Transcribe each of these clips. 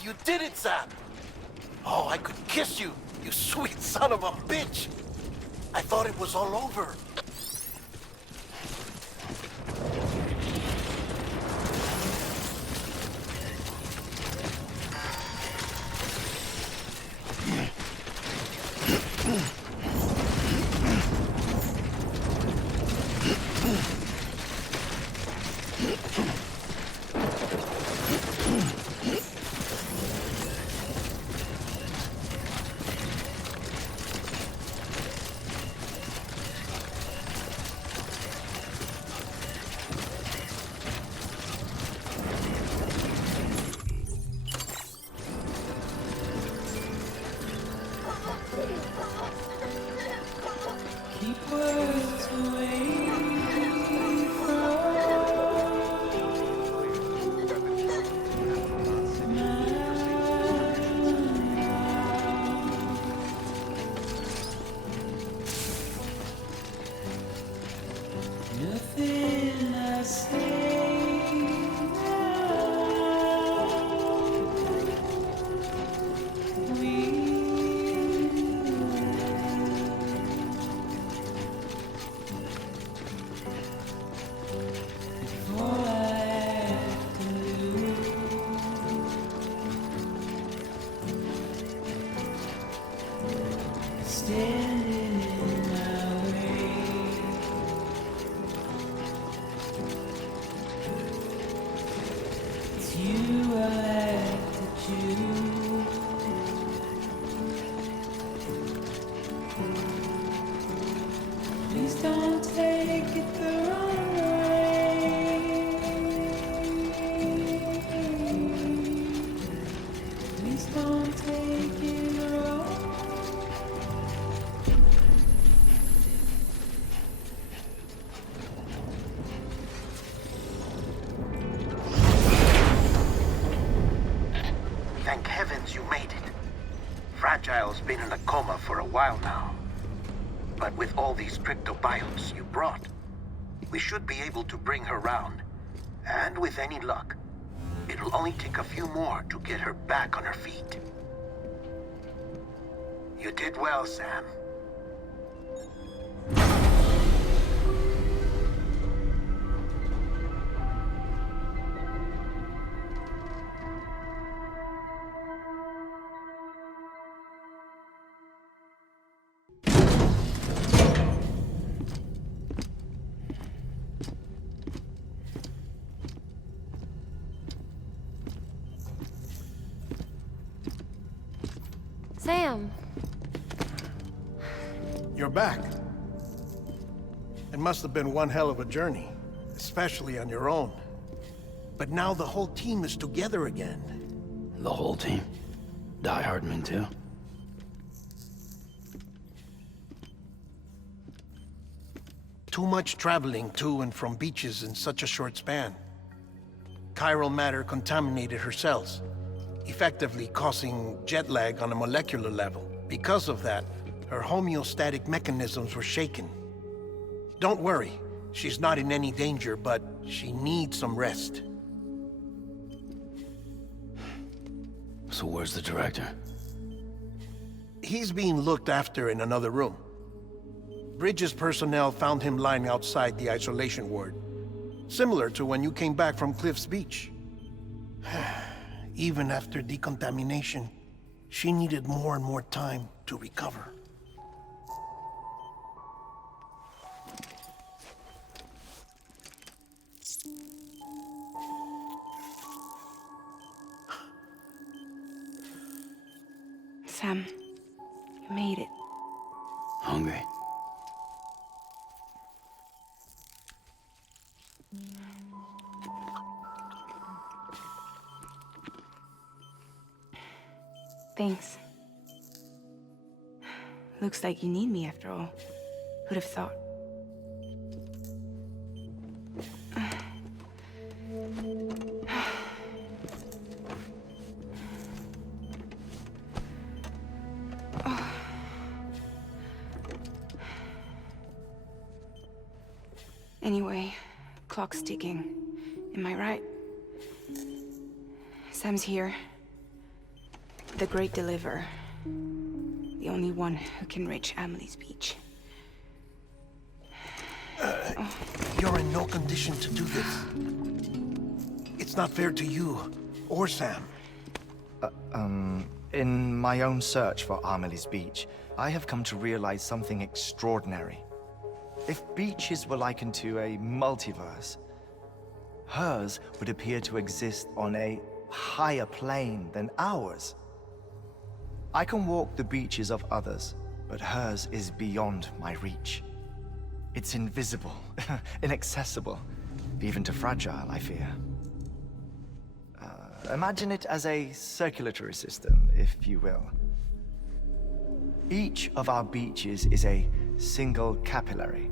Yes, you did it, Sam! Oh, I could kiss you, you sweet son of a bitch! I thought it was all over. Thank heavens you made it. Fragile's been in a coma for a while now. But with all these cryptobiotes you brought, we should be able to bring her round. And with any luck, it'll only take a few more to get her back on her feet. You did well, Sam. Sam. You're back. It must have been one hell of a journey, especially on your own. But now the whole team is together again. The whole team? Die Hardman too? Too much traveling to and from beaches in such a short span. Chiral matter contaminated her cells, effectively causing jet lag on a molecular level. Because of that, her homeostatic mechanisms were shaken. Don't worry, she's not in any danger, but she needs some rest. So where's the director? He's being looked after in another room. Bridges personnel found him lying outside the isolation ward, similar to when you came back from Cliff's Beach. Even after decontamination, she needed more and more time to recover. Sam, you made it. Hungry? Thanks. Looks like you need me after all. Who'd have thought? Anyway, clock's ticking. Am I right? Sam's here. the Great Deliverer. The only one who can reach Amelie's beach. You're in no condition to do this. It's not fair to you or Sam. In my own search for Amelie's beach, I have come to realize something extraordinary. If beaches were likened to a multiverse, hers would appear to exist on a higher plane than ours. I can walk the beaches of others, but hers is beyond my reach. It's invisible, inaccessible, even to fragile, I fear. Imagine it as a circulatory system, if you will. Each of our beaches is a single capillary,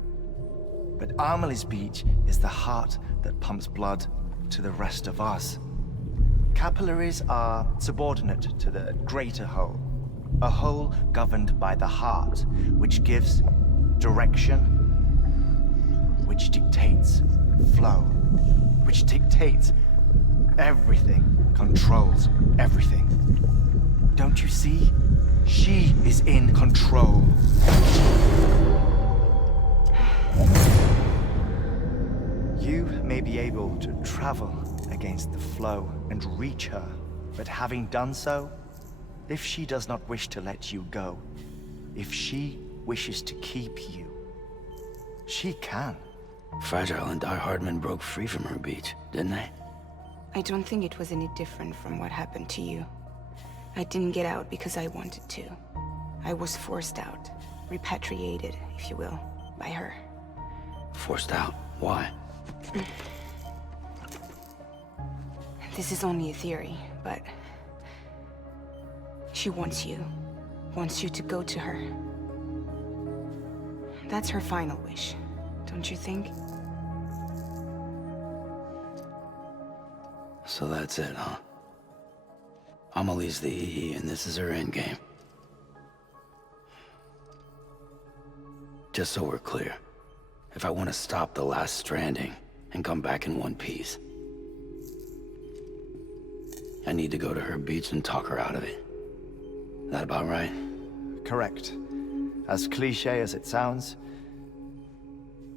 but Amelie's beach is the heart that pumps blood to the rest of us. Capillaries are subordinate to the greater whole, a whole governed by the heart, which gives direction, which dictates flow, which dictates everything, controls everything. Don't you see? She is in control. You may be able to travel against the flow and reach her, but having done so, if she does not wish to let you go, if she wishes to keep you, she can. Fragile and Die Hardman broke free from her beach, didn't they? I don't think it was any different from what happened to you. I didn't get out because I wanted to. I was forced out. Repatriated, if you will, by her. Forced out? Why? This is only a theory, but... she wants you. Wants you to go to her. That's her final wish, don't you think? So that's it, huh? Amelie's the EE, and this is her endgame. Just so we're clear, if I want to stop the last stranding and come back in one piece, I need to go to her beach and talk her out of it. That about right? Correct. As cliché as it sounds,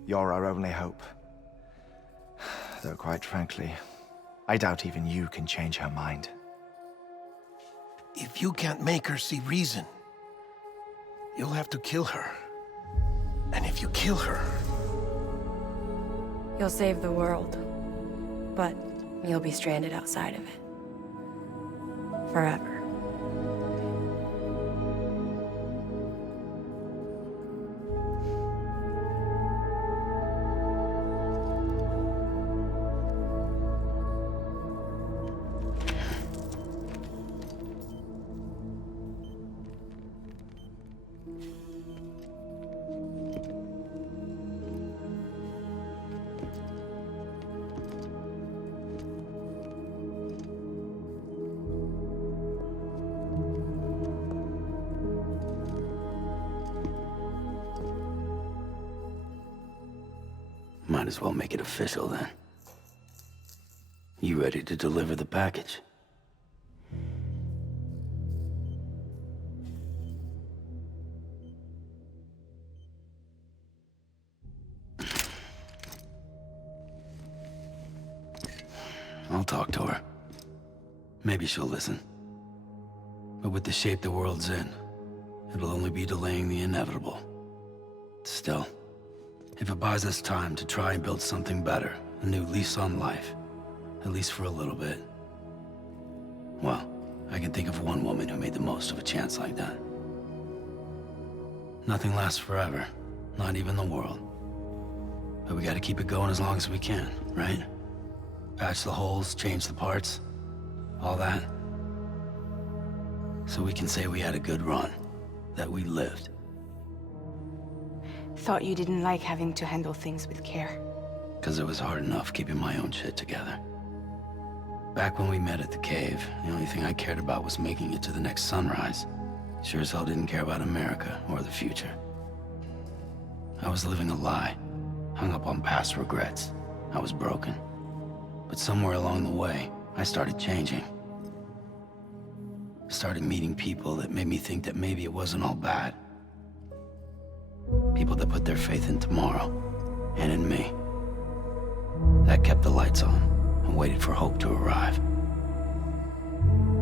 you're our only hope. Though quite frankly, I doubt even you can change her mind. If you can't make her see reason, you'll have to kill her. And if you kill her... You'll save the world, but you'll be stranded outside of it. Forever. Might as well make it official then. You ready to deliver the package? I'll talk to her. Maybe she'll listen. But with the shape the world's in, it'll only be delaying the inevitable. Still, if it buys us time to try and build something better, a new lease on life, at least for a little bit, well, I can think of one woman who made the most of a chance like that. Nothing lasts forever, not even the world. But we gotta keep it going as long as we can, right? Patch the holes, change the parts, all that. So we can say we had a good run, that we lived. Thought you didn't like having to handle things with care. 'Cause it was hard enough keeping my own shit together. Back when we met at the cave, the only thing I cared about was making it to the next sunrise. Sure as hell didn't care about America or the future. I was living a lie, hung up on past regrets. I was broken. But somewhere along the way, I started changing. Started meeting people that made me think that maybe it wasn't all bad. People that put their faith in tomorrow, and in me. That kept the lights on, and waited for hope to arrive.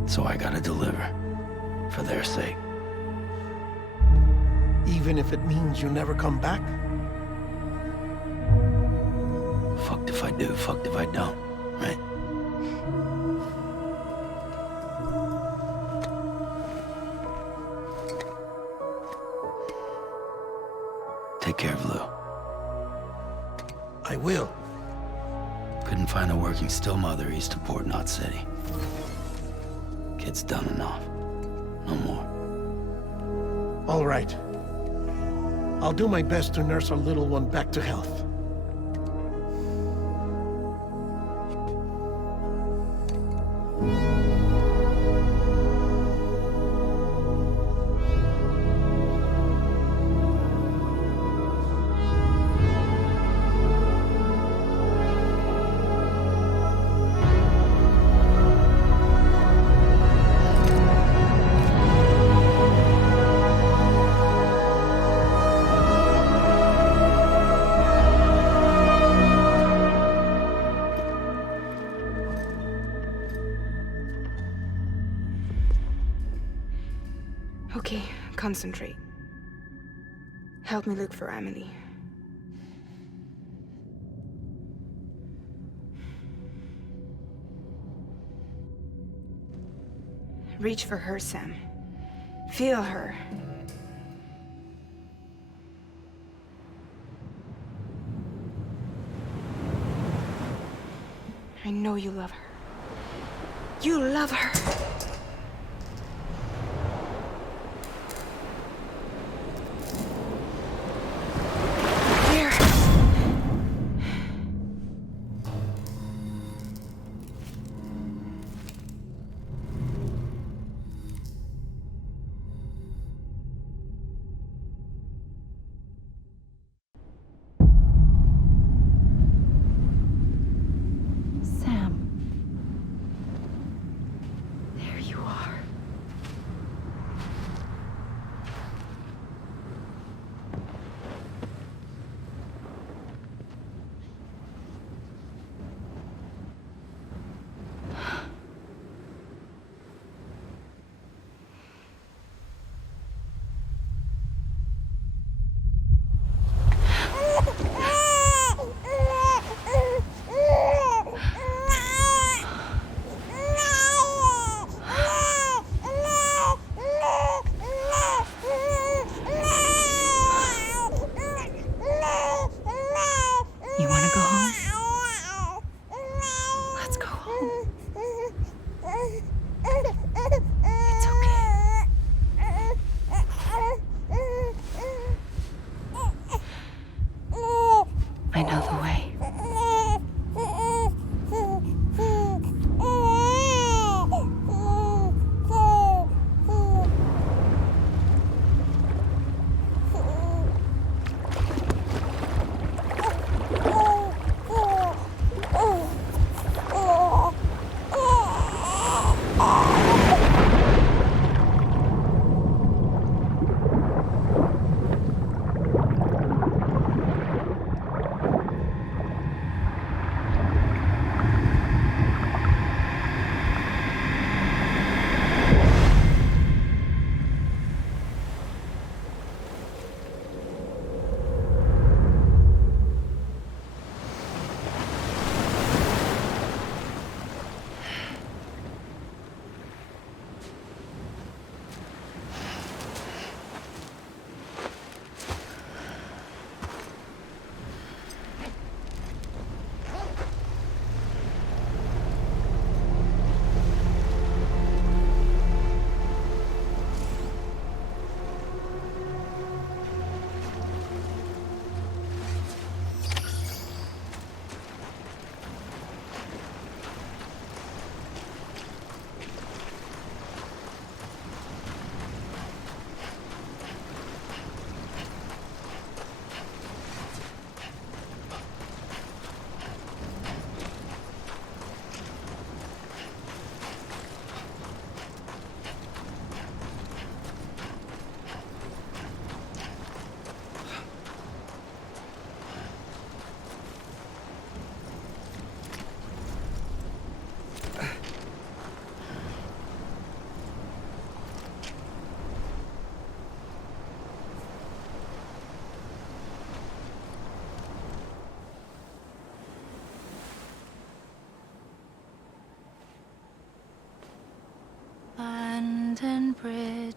So I gotta deliver, for their sake. Even if it means you never come back? Fucked if I do, fucked if I don't, right? Take care of Lou. I will. Couldn't find a working still mother east of Port Knot City. Kid's done enough. No more. All right. I'll do my best to nurse our little one back to health. Okay, concentrate. Help me look for Amelie. Reach for her, Sam. Feel her. I know you love her. You love her! Sam. There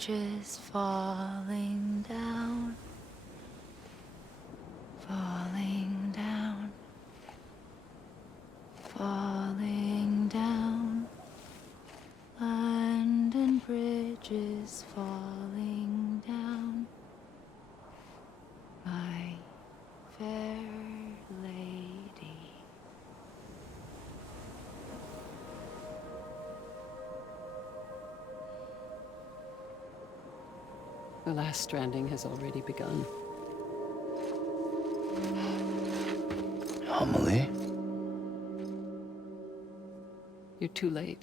bridges falling down, falling down, falling down. London Bridge is falling down, my fair lady. The last stranding has already begun. Amelie? You're too late.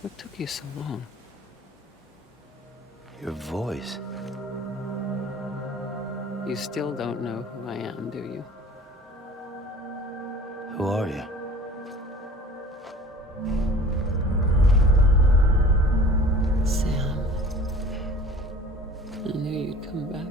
What took you so long? Your voice. You still don't know who I am, do you? Who are you? Sam. I knew you'd come back.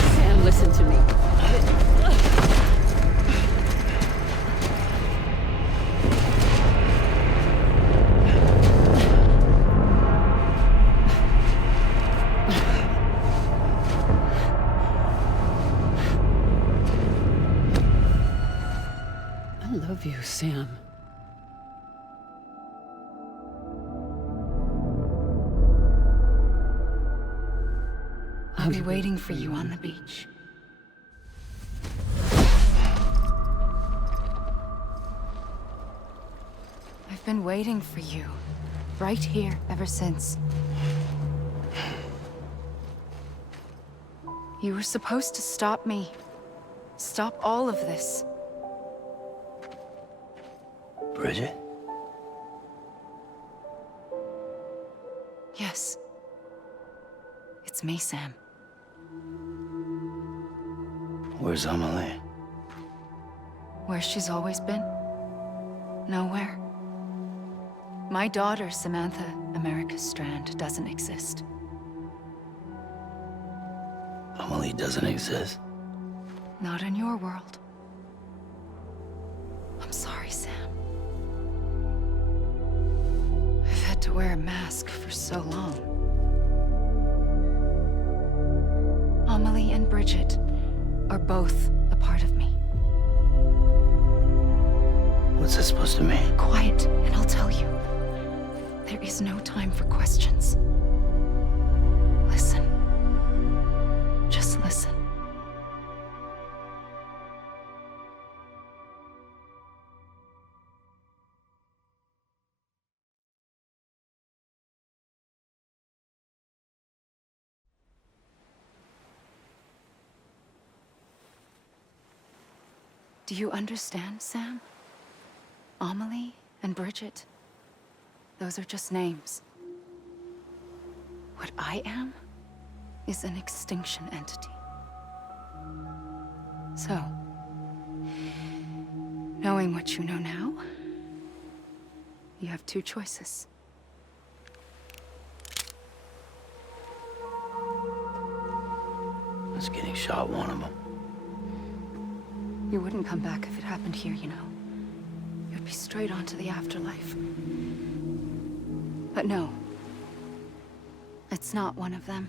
Sam, listen to me. I love you, Sam. I'll be waiting for you on the beach. I've been waiting for you, right here, ever since. You were supposed to stop me. Stop all of this. Bridget? Yes. It's me, Sam. Where's Amelie? Where she's always been? Nowhere. My daughter, Samantha America Strand, doesn't exist. Amelie doesn't exist. Not in your world. I'm sorry, Sam. I've had to wear a mask for so long. Amelie and Bridget are both a part of me. What's this supposed to mean? Quiet, and I'll tell you. There is no time for questions. Listen. Just listen. Do you understand, Sam? Amelie and Bridget, those are just names. What I am is an extinction entity. So, knowing what you know now, you have two choices. Is getting shot one of them? You wouldn't come back if it happened here, you know. You'd be straight on to the afterlife. But no. It's not one of them.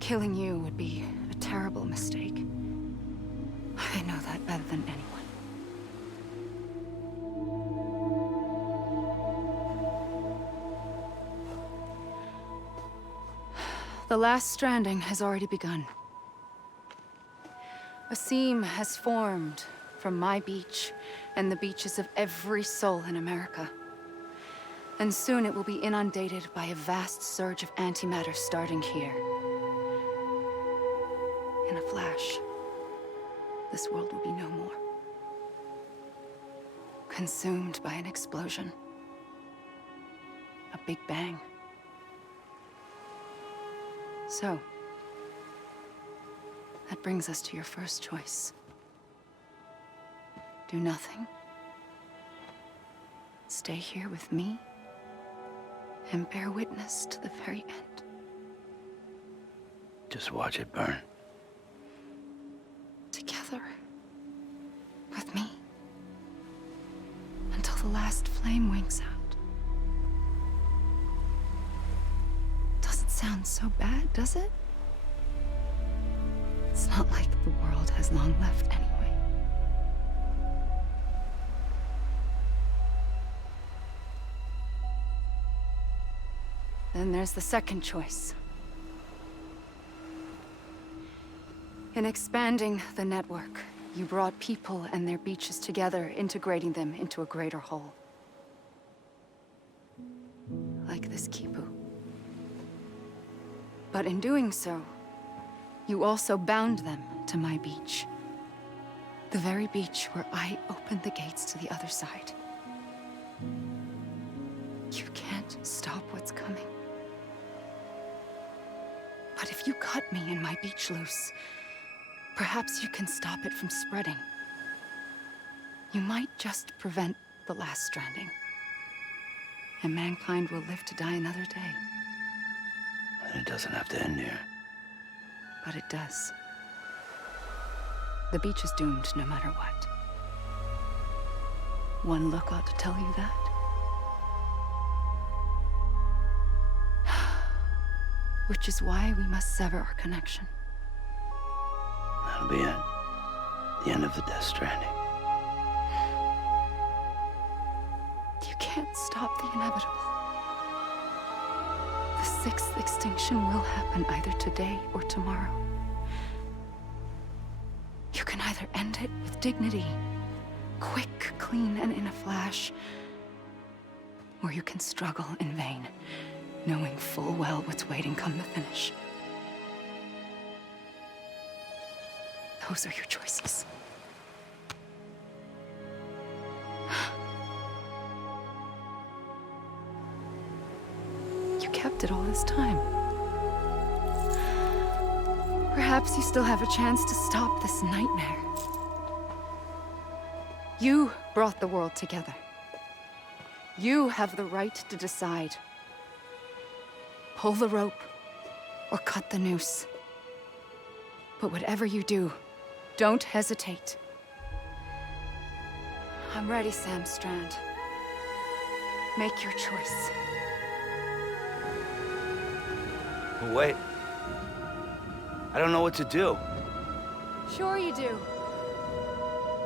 Killing you would be a terrible mistake. I know that better than anyone. The last stranding has already begun. A seam has formed from my beach and the beaches of every soul in America. And soon it will be inundated by a vast surge of antimatter starting here. In a flash, this world will be no more. Consumed by an explosion. A big bang. So, that brings us to your first choice. Do nothing. Stay here with me and bear witness to the very end. Just watch it burn. Together. With me. Until the last flame winks out. Doesn't sound so bad, does it? It's not like the world has long left anyway. Then there's the second choice. In expanding the network, you brought people and their beaches together, integrating them into a greater whole. Like this Kipu. But in doing so, you also bound them to my beach. The very beach where I opened the gates to the other side. You can't stop what's coming. But if you cut me and my beach loose, perhaps you can stop it from spreading. You might just prevent the last stranding. And mankind will live to die another day. And it doesn't have to end here. But it does. The beach is doomed no matter what. One look ought to tell you that. Which is why we must sever our connection. That'll be it. The end of the Death Stranding. You can't stop the inevitable. The sixth extinction will happen either today or tomorrow. You can either end it with dignity, quick, clean, and in a flash, or you can struggle in vain, knowing full well what's waiting come the finish. Those are your choices. You kept it all this time. Perhaps you still have a chance to stop this nightmare. You brought the world together. You have the right to decide. Pull the rope, or cut the noose. But whatever you do, don't hesitate. I'm ready, Sam Strand. Make your choice. Wait. I don't know what to do. Sure you do.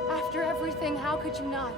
After everything, how could you not?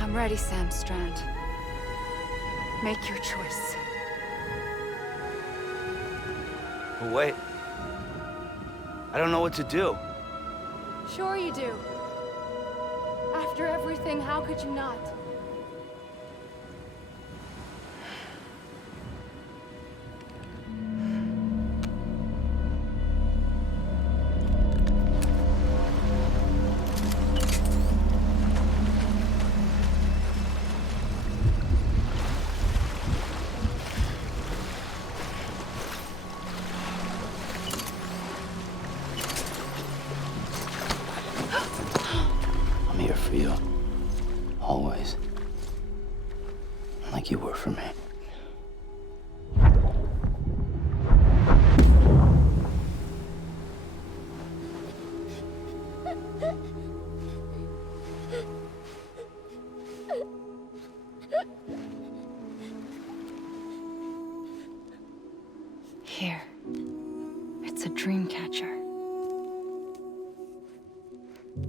I'm ready, Sam Strand. Make your choice. But wait. I don't know what to do. Sure you do. After everything, how could you not? I'm here for you. Always. Like you were for me. Here. It's a dream catcher.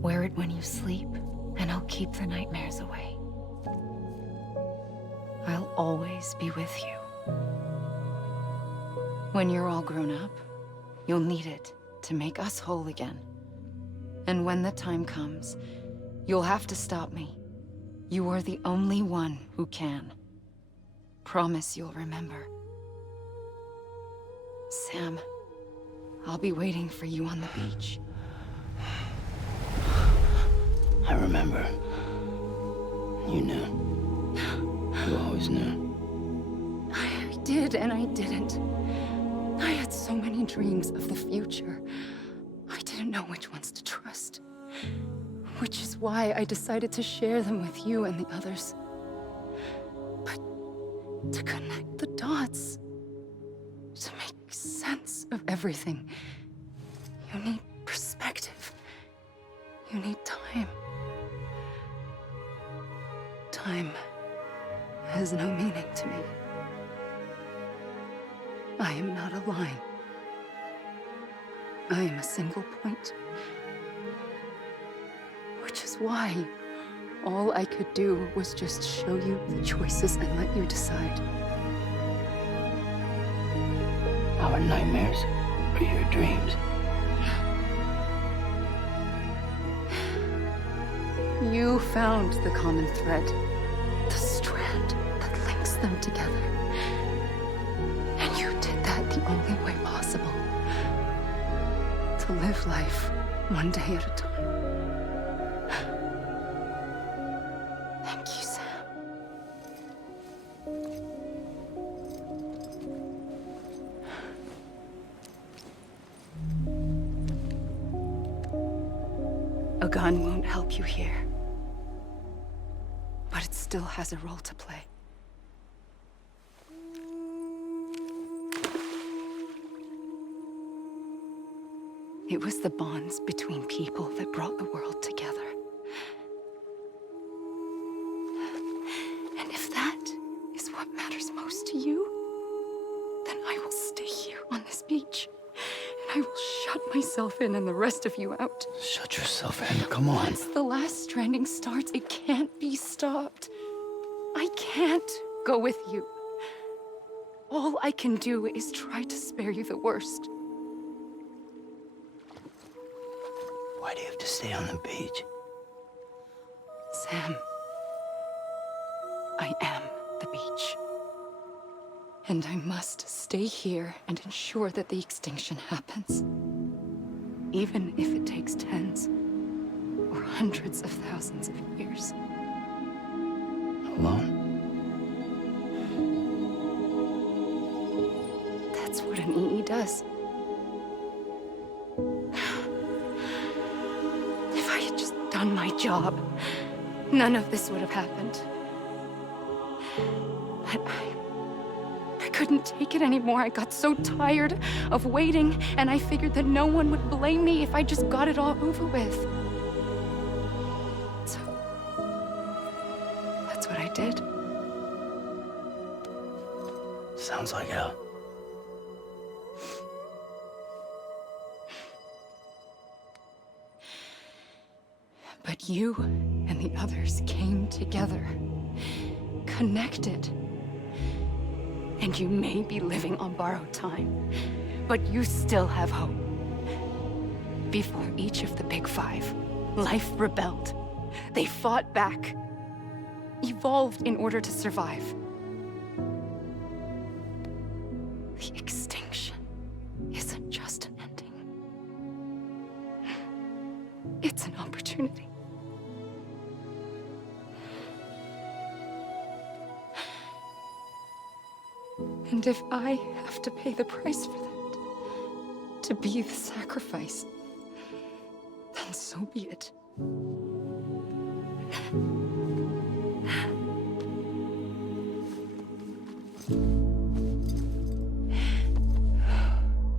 Wear it when you sleep, and I'll keep the nightmares away. I'll always be with you. When you're all grown up, you'll need it to make us whole again. And when the time comes, you'll have to stop me. You are the only one who can. Promise you'll remember. Sam, I'll be waiting for you on the beach. I remember. You knew. You always knew. I did and I didn't. I had so many dreams of the future. I didn't know which ones to trust. Which is why I decided to share them with you and the others. But to connect the dots, to make sense of everything, you need perspective. You need time. Time has no meaning to me. I am not a line. I am a single point. Which is why all I could do was just show you the choices and let you decide. Our nightmares are your dreams. You found the common thread, the strand that links them together. And you did that the only way possible. To live life one day at a time. Thank you, Sam. A gun won't help you here. But it still has a role to play. It was the bonds between people that brought the world together. And if that is what matters most to you, then I will stay here on this beach. And I will shut myself in and the rest of you out. Shut yourself in, come on. Once the last stranding starts, it can't be stopped. I can't go with you. All I can do is try to spare you the worst. Why do you have to stay on the beach? Sam, I am the beach. And I must stay here and ensure that the extinction happens. Even if it takes tens or hundreds of thousands of years. Alone? That's what an EE does. If I had just done my job, none of this would have happened. But I couldn't take it anymore. I got so tired of waiting, and I figured that no one would blame me if I just got it all over with. So, that's what I did. Sounds like hell. But you and the others came together, connected, And you may be living on borrowed time, but you still have hope. Before each of the Big Five, life rebelled. They fought back, evolved in order to survive. The extinction isn't just an ending. It's an opportunity. And if I have to pay the price for that, to be the sacrifice, then so be it.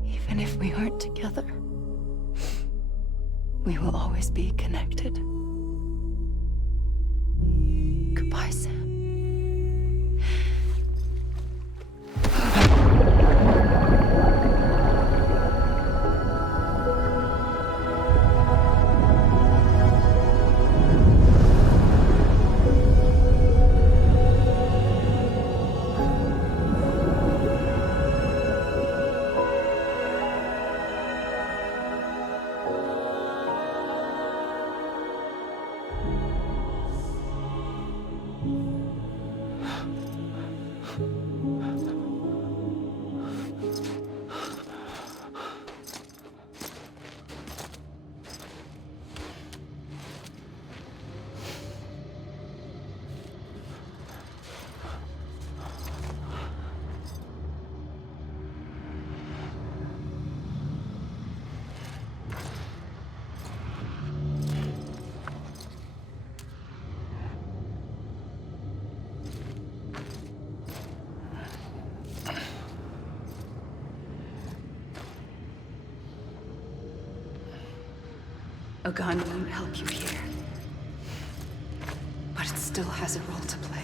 Even if we aren't together, we will always be connected. Goodbye, Sam. A gun won't help you here, but it still has a role to play.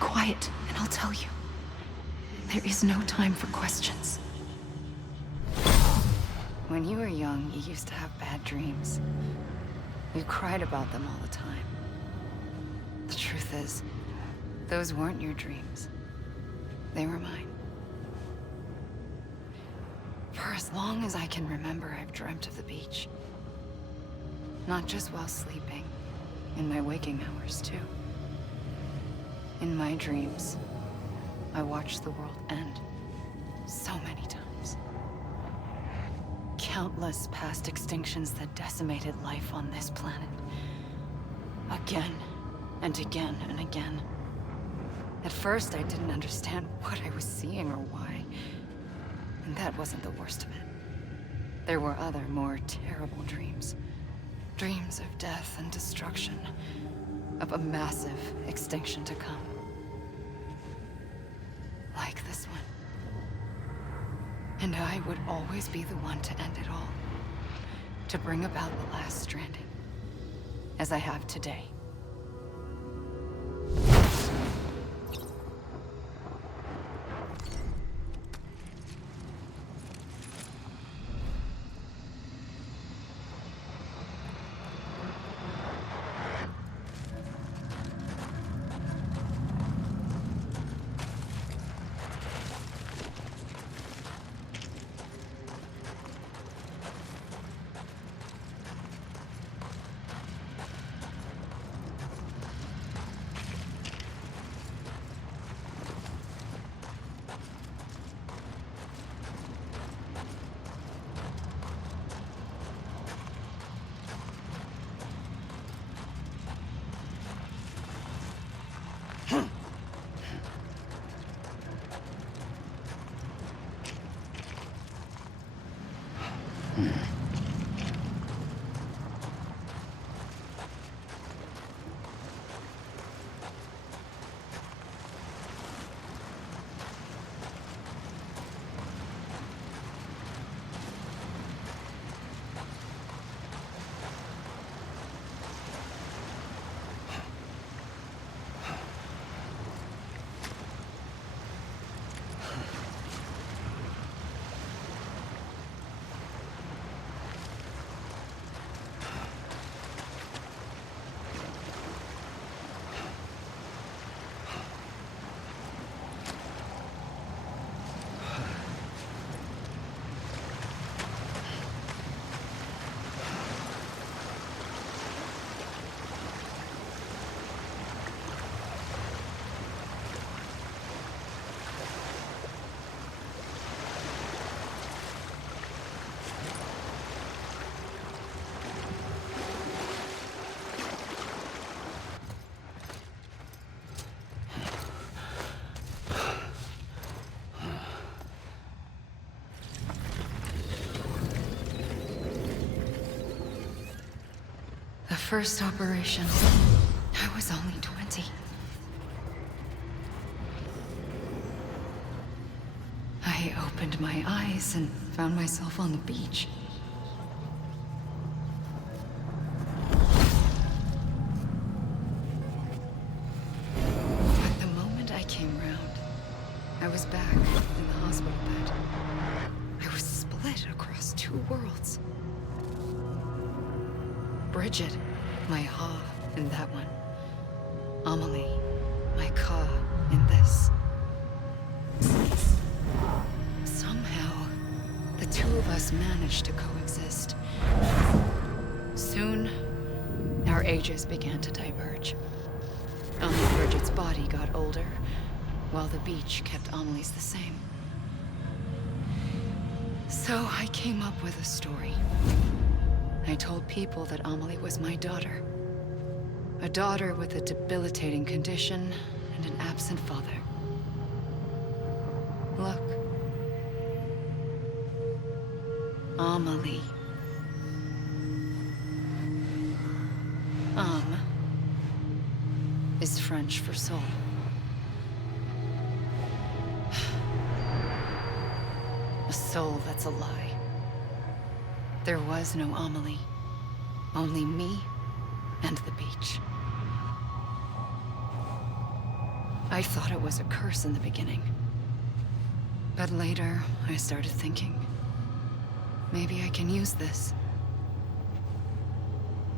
Quiet, and I'll tell you. There is no time for questions. When you were young, you used to have bad dreams. You cried about them all the time. The truth is, those weren't your dreams. They were mine. For as long as I can remember, I've dreamt of the beach. Not just while sleeping, in my waking hours too. In my dreams, I watched the world end so many times. Countless past extinctions that decimated life on this planet. Again, and again, and again. At first, I didn't understand what I was seeing or why. And that wasn't the worst of it. There were other, more terrible dreams. Dreams of death and destruction. Of a massive extinction to come. Like this one. And I would always be the one to end it all. To bring about the last stranding. As I have today. First operation, I was only 20. I opened my eyes and found myself on the beach. But the moment I came round, I was back in the hospital bed. I was split across two worlds. Bridget, my Ha in that one. Amelie, my Ka in this. Somehow, the two of us managed to coexist. Soon, our ages began to diverge. Only Bridget's body got older, while the beach kept Amelie's the same. So I came up with a story. I told people that Amelie was my daughter. A daughter with a debilitating condition and an absent father. Look. Amelie. Âme is French for soul. A soul that's a lie. There was no Amelie. Only me and the beach. I thought it was a curse in the beginning. But later, I started thinking. Maybe I can use this.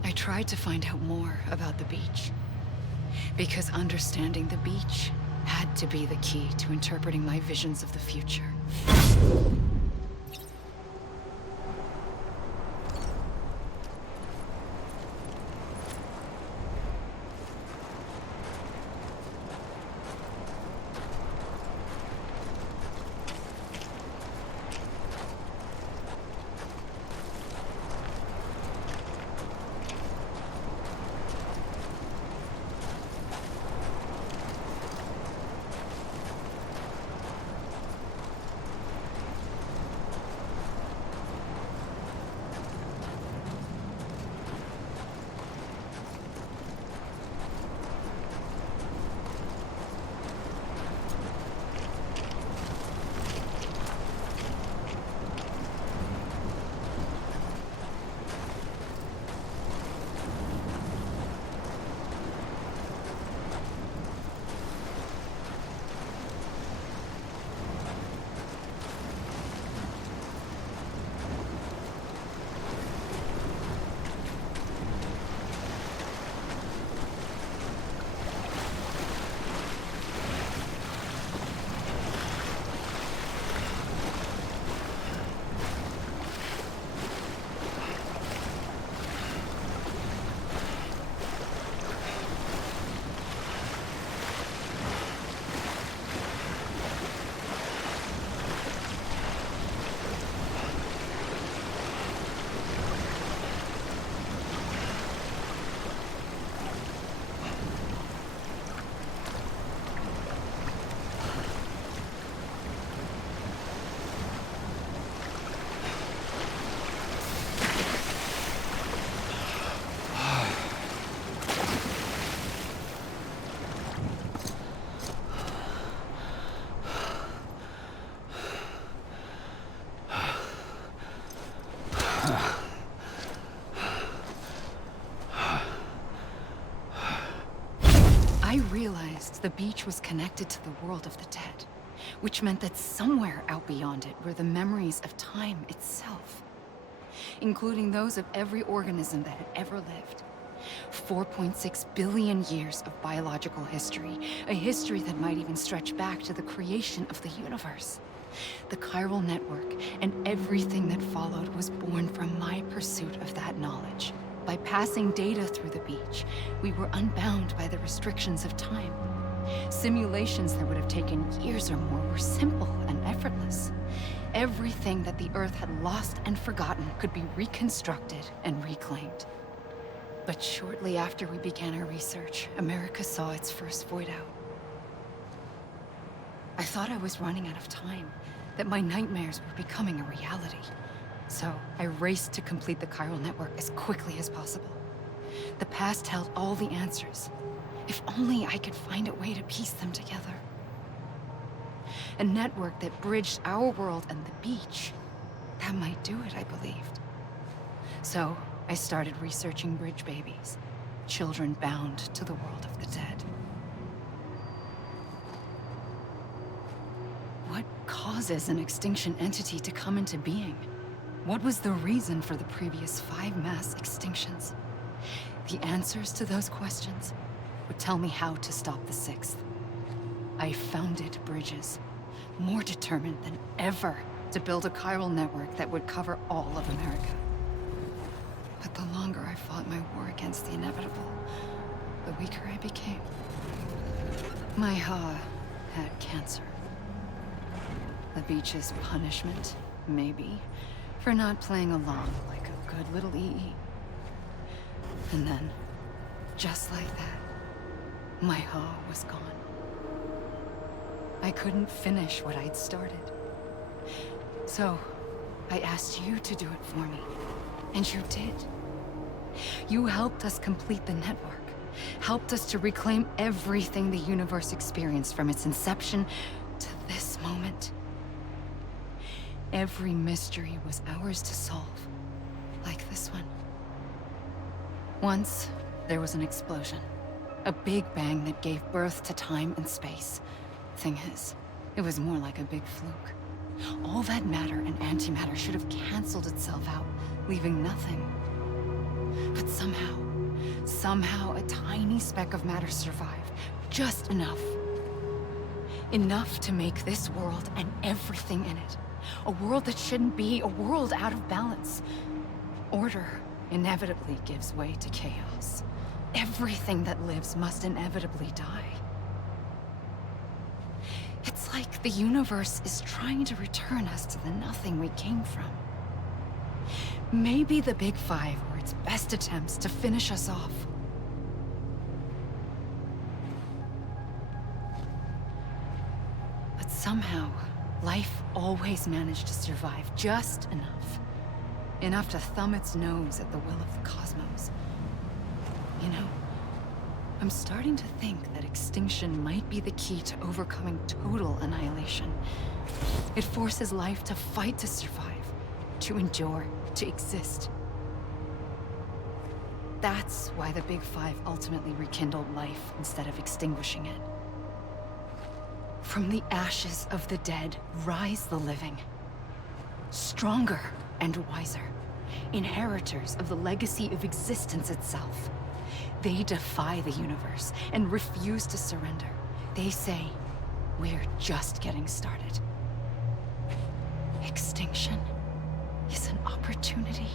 I tried to find out more about the beach. Because understanding the beach had to be the key to interpreting my visions of the future. I realized the beach was connected to the world of the dead, which meant that somewhere out beyond it were the memories of time itself, including those of every organism that had ever lived. 4.6 billion years of biological history, a history that might even stretch back to the creation of the universe. The chiral network and everything that followed was born from my pursuit of that knowledge. By passing data through the beach, we were unbound by the restrictions of time. Simulations that would have taken years or more were simple and effortless. Everything that the Earth had lost and forgotten could be reconstructed and reclaimed. But shortly after we began our research, America saw its first void out. I thought I was running out of time, that my nightmares were becoming a reality. So I raced to complete the chiral network as quickly as possible. The past held all the answers. If only I could find a way to piece them together. A network that bridged our world and the beach. That might do it, I believed. So I started researching bridge babies, children bound to the world of the dead. What causes an extinction entity to come into being? What was the reason for the previous 5 mass extinctions? The answers to those questions would tell me how to stop the 6th. I founded bridges, more determined than ever to build a chiral network that would cover all of America. But the longer I fought my war against the inevitable, the weaker I became. My Ha had cancer. The beach's punishment, maybe, for not playing along like a good little EE. And then, just like that, my Ha was gone. I couldn't finish what I'd started. So, I asked you to do it for me, and you did. You helped us complete the network, helped us to reclaim everything the universe experienced from its inception to this moment. Every mystery was ours to solve, like this one. Once, there was an explosion. A big bang that gave birth to time and space. Thing is, it was more like a big fluke. All that matter and antimatter should have canceled itself out, leaving nothing. But somehow a tiny speck of matter survived. Just enough. Enough to make this world and everything in it. A world that shouldn't be, a world out of balance. Order inevitably gives way to chaos. Everything that lives must inevitably die. It's like the universe is trying to return us to the nothing we came from. Maybe the Big Five were its best attempts to finish us off. But somehow, life always managed to survive just enough. Enough to thumb its nose at the will of the cosmos. You know, I'm starting to think that extinction might be the key to overcoming total annihilation. It forces life to fight to survive, to endure, to exist. That's why the Big Five ultimately rekindled life instead of extinguishing it. From the ashes of the dead rise the living. Stronger and wiser. Inheritors of the legacy of existence itself. They defy the universe and refuse to surrender. They say, we're just getting started. Extinction is an opportunity.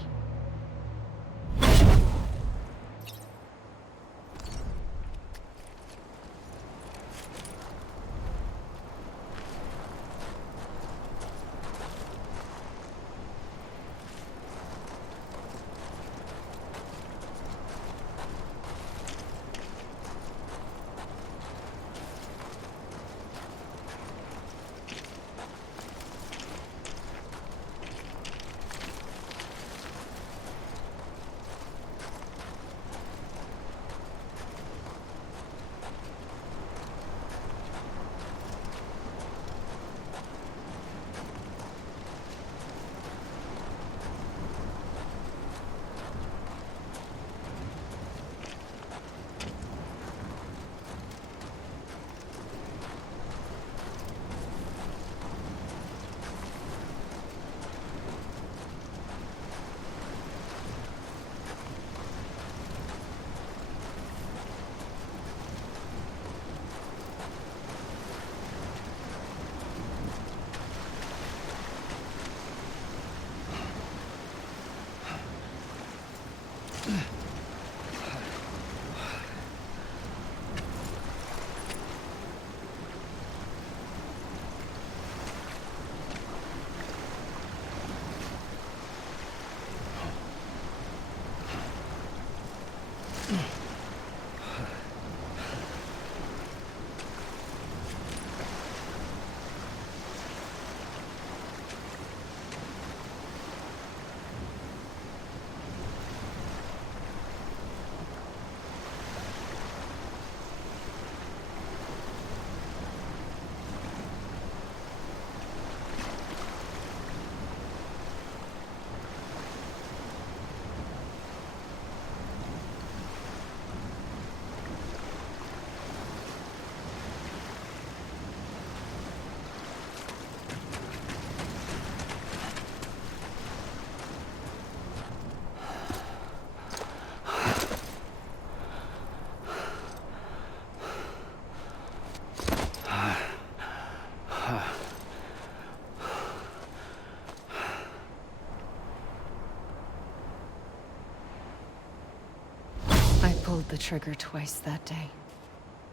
Pulled the trigger twice that day.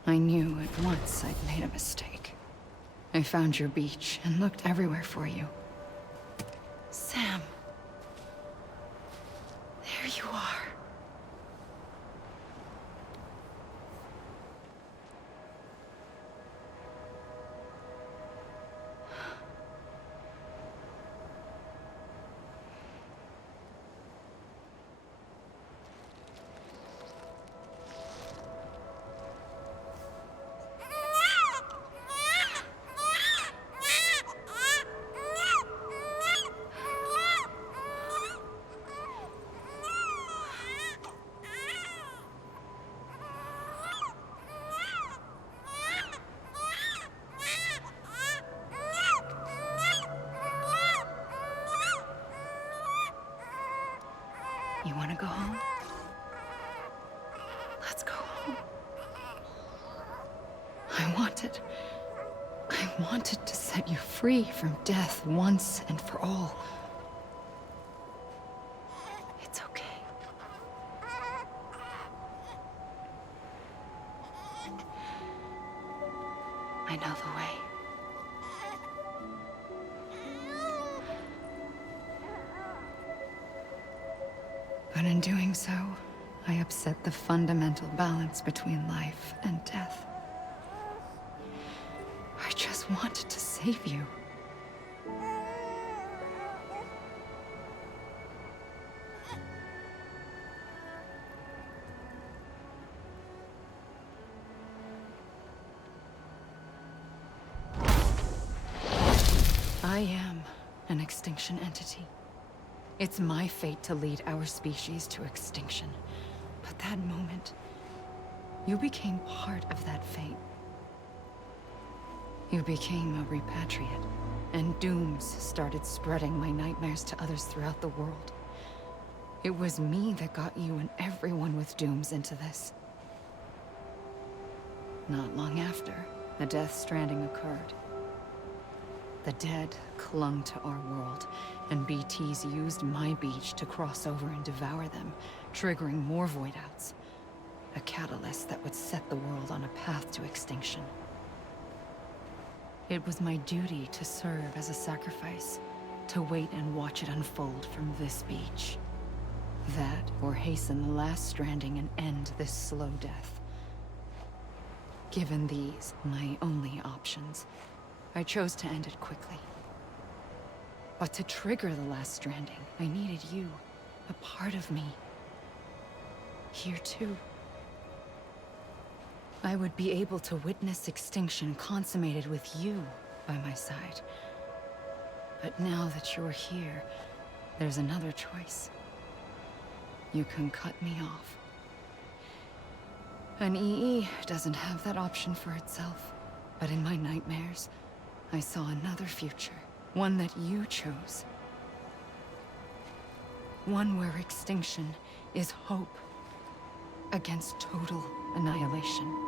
I knew at once I'd made a mistake. I found your beach and looked everywhere for you. Sam. There you are. I wanted to set you free from death once and for all. It's okay. I know the way. But in doing so, I upset the fundamental balance between life and death. I just wanted to save you. I am an extinction entity. It's my fate to lead our species to extinction. But that moment, you became part of that fate. You became a repatriate, and dooms started spreading my nightmares to others throughout the world. It was me that got you and everyone with dooms into this. Not long after, the Death Stranding occurred. The dead clung to our world, and BTs used my beach to cross over and devour them, triggering more void-outs. A catalyst that would set the world on a path to extinction. It was my duty to serve as a sacrifice, to wait and watch it unfold from this beach. That, or hasten the last stranding and end this slow death. Given these, my only options, I chose to end it quickly. But to trigger the last stranding, I needed you, a part of me. Here too. I would be able to witness extinction consummated with you by my side. But now that you're here, there's another choice. You can cut me off. An EE doesn't have that option for itself. But in my nightmares, I saw another future. One that you chose. One where extinction is hope against total annihilation.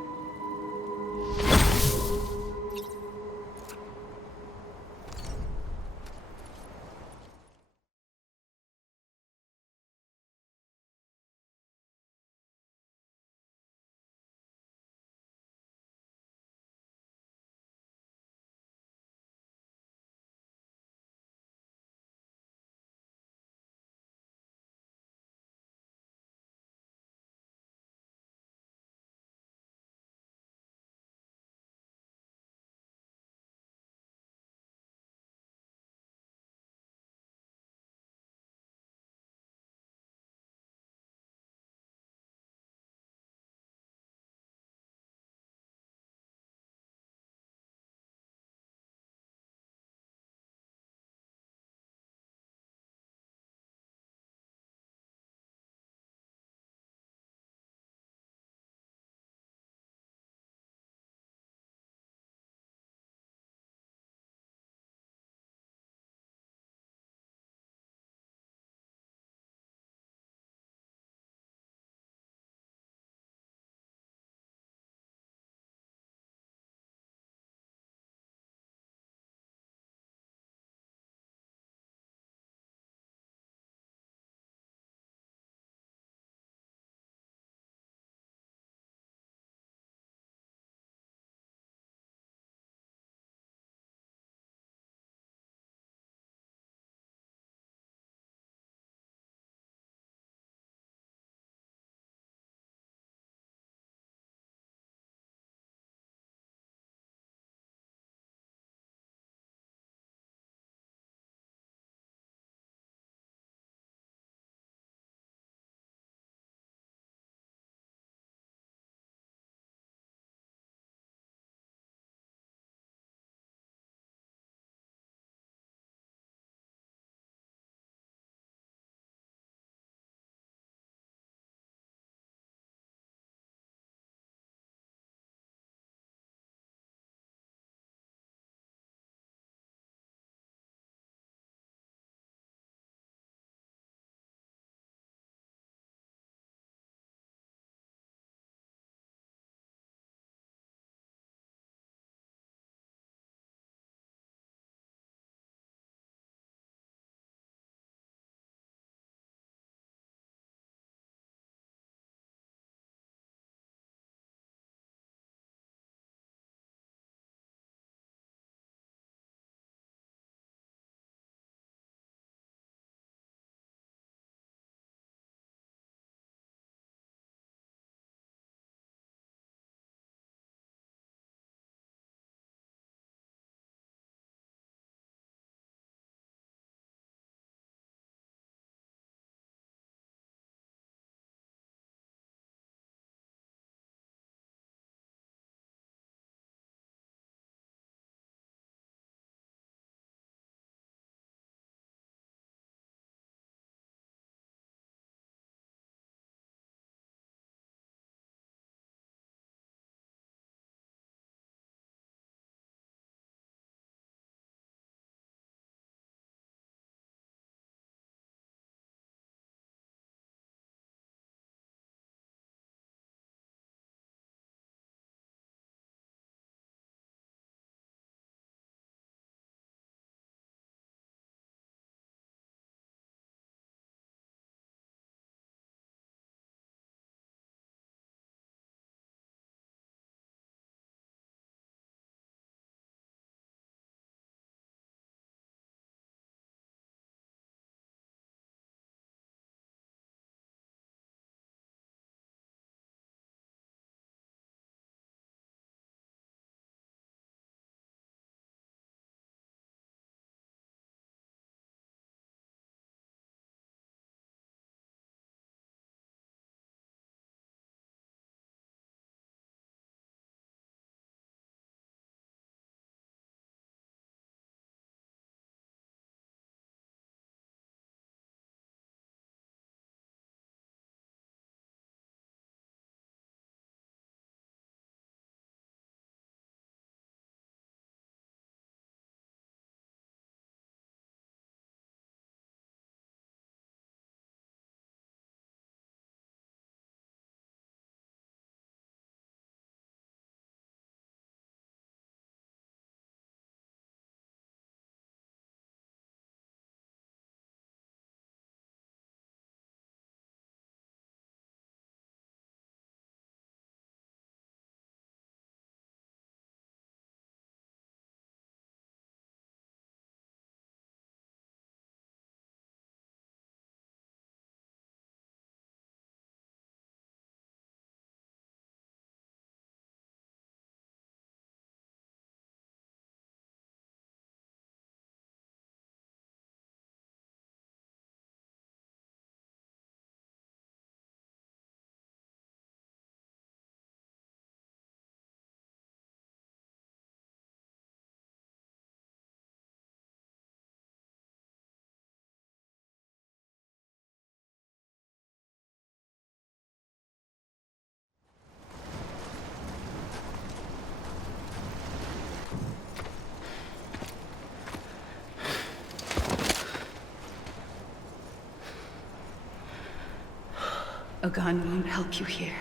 A gun won't help you here.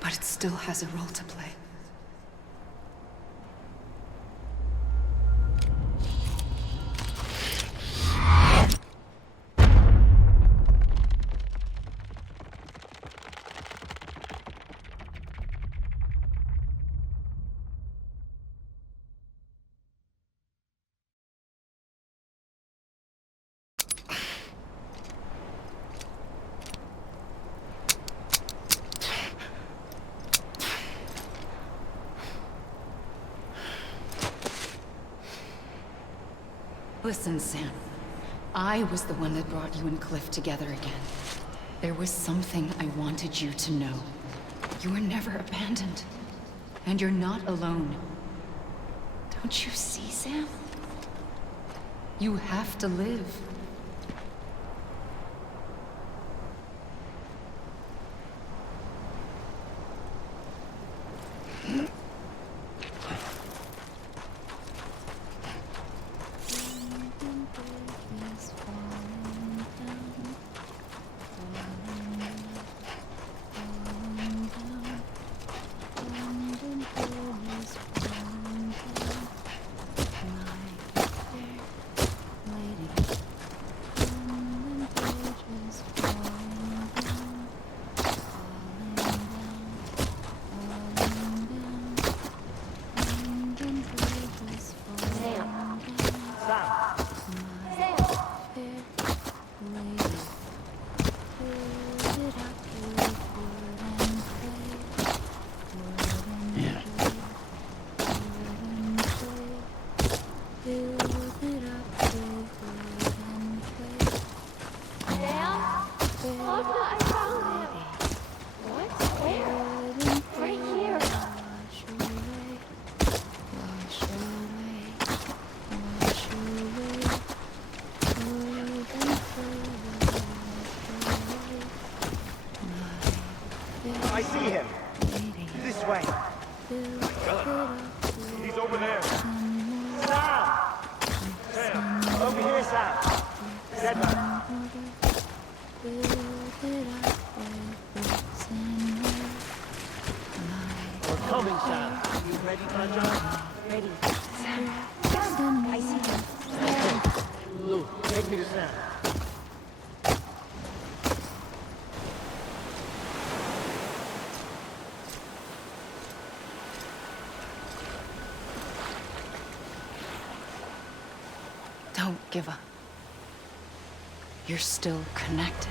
But it still has a role to play. Listen, Sam. I was the one that brought you and Cliff together again. There was something I wanted you to know. You were never abandoned. And you're not alone. Don't you see, Sam? You have to live. I see him. This way. He's over there. Sam! Sam! Over here, Sam! Zedman! We're coming, Sam. You ready for a job? Ready. Sam! I see him. Lou, take me to Sam. Don't give up. You're still connected.